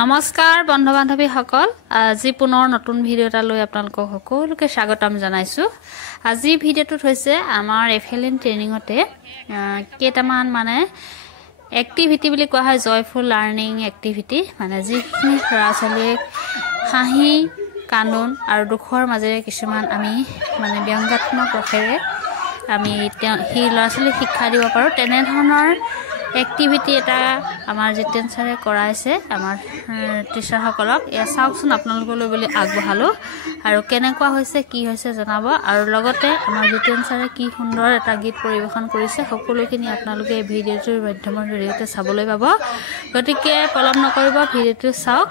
নমস্কাৰ বন্ধু বান্ধৱীসকল আজি পুনৰ নতুন ভিডিও এটা লৈ আপোনালোকক সকলোকে স্বাগতম জনাইছো। আজি ভিডিওটোত হৈছে আমাৰ এফএলএন ট্ৰেইনিংতে কেইটামান মানে এক্টিভিটি বুলি কোৱা হয় জয়ফুল লাৰ্নিং এক্টিভিটি মানে যিখিনি ল'ৰা-ছোৱালীক হাঁহি কান্দোন আৰু দুখৰ মাজেৰে কিছুমান আমি মানে ব্যংগাত্মক ৰসেৰে আমি সেই ল'ৰা-ছোৱালীক শিক্ষা দিব পাৰো তেনে ধৰণৰ এক্টিভিটি এটা আমাৰ জিতেন ছাৰে কৰাইছে আমাৰ টিচাৰ সকলক এ চাওকচোন আপোনালোকলৈ বুলি আগবঢ়ালো আৰু কেনেকুৱা হৈছে কি হৈছে জনাব আৰু লগতে আমাৰ জিতেন ছাৰে কি সুন্দৰ এটা গীত পৰিৱেশন কৰিছে সকলোখিনি আপোনালোকে এই ভিডিওটোৰ মাধ্যমৰ জৰিয়তে চাবলৈ পাব। গতিকে পলম নকৰিব ভিডিওটো চাওক।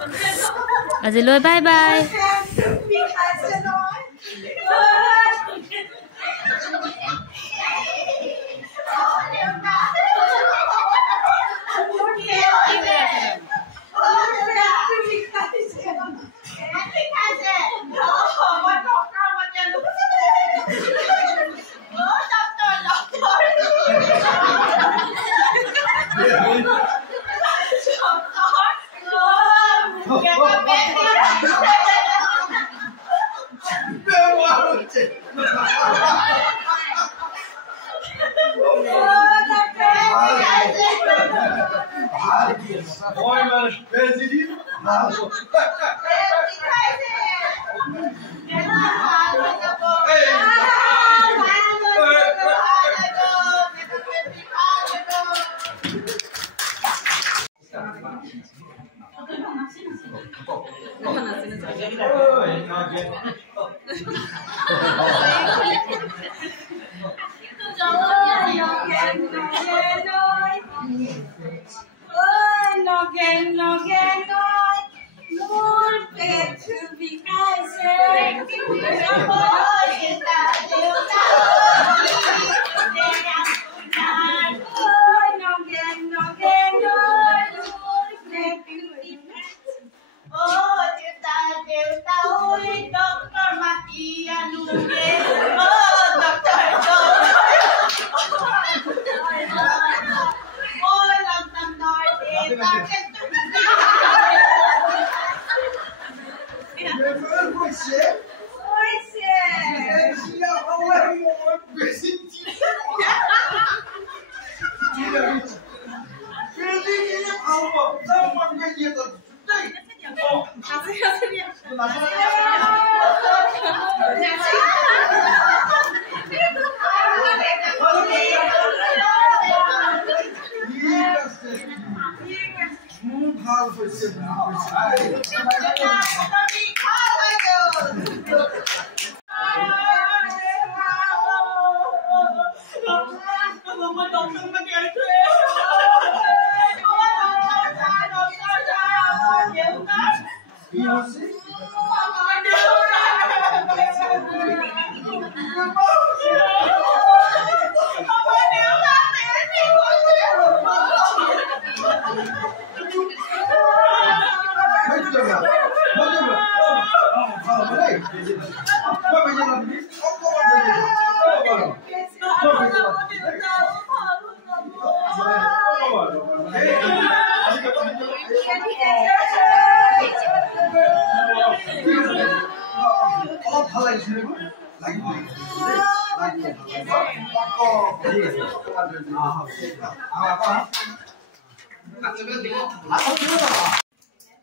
আজিলৈ বাই বাই।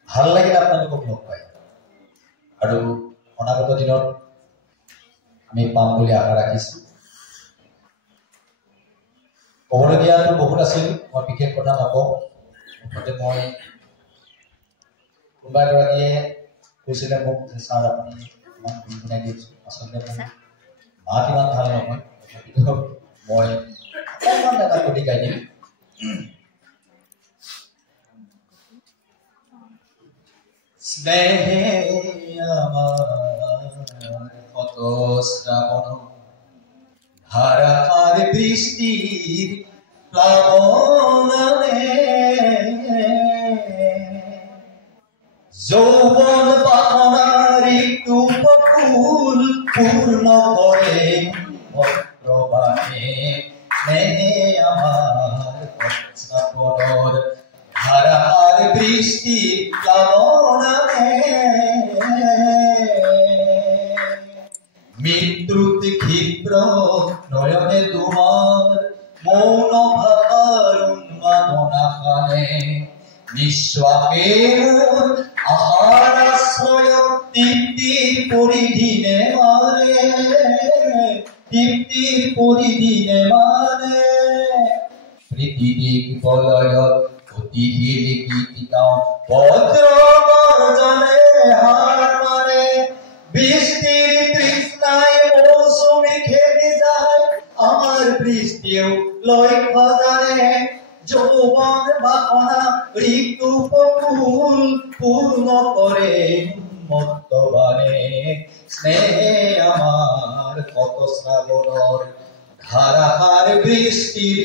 ভাল লাগিল আপোনালোকক লগ পাই আৰু অনাগত দিনত আমি পাম বুলি আশা ৰাখিছো। ক'বলগীয়াটো বহুত আছিল, মই বিশেষ কথা নকওঁ। মুঠতে মই কোনোবা এগৰাকীয়ে কৈছিলে মোক যে ছাৰ আপুনি ইমান গুণগুণাই দিছোঁ, আচলতে মোৰ মাত ইমান ভাল নহয়, তথাপিতো মই অকণমান এটা গতি গাই দিম। স্নেহে আমার কত শ্রাবণ ধারার বৃষ্টির প্লাবনে যৌবন বাহনার ঋতুপকুল পূর্ণ করে প্রবাহে স্নেহে আমার শ্রাবণর ধারার বৃষ্টির কামনামে মৃত্যুতে ক্ষিপ্র নয়নে তোমার মৌন ভাবার উন্মাদনা খানে নিঃশ্বাসের আহার আশ্রয় তৃপ্তির পরিধিনে মানে তৃপ্তির পরিধিনে মানে পৃথিবীক বলয় অতি লিখিতাও ভদ্র গর্জনে হার মানে বৃষ্টির তৃষ্ণায় মৌসুমি খেতে যায় আমার বৃষ্টিও লক্ষ্য জানে যৌবন বাসনা ঋতু প্রফুল পূর্ণ করে উন্মত্তবানে স্নেহে আমার কত শ্রাবণর ধারাহার বৃষ্টির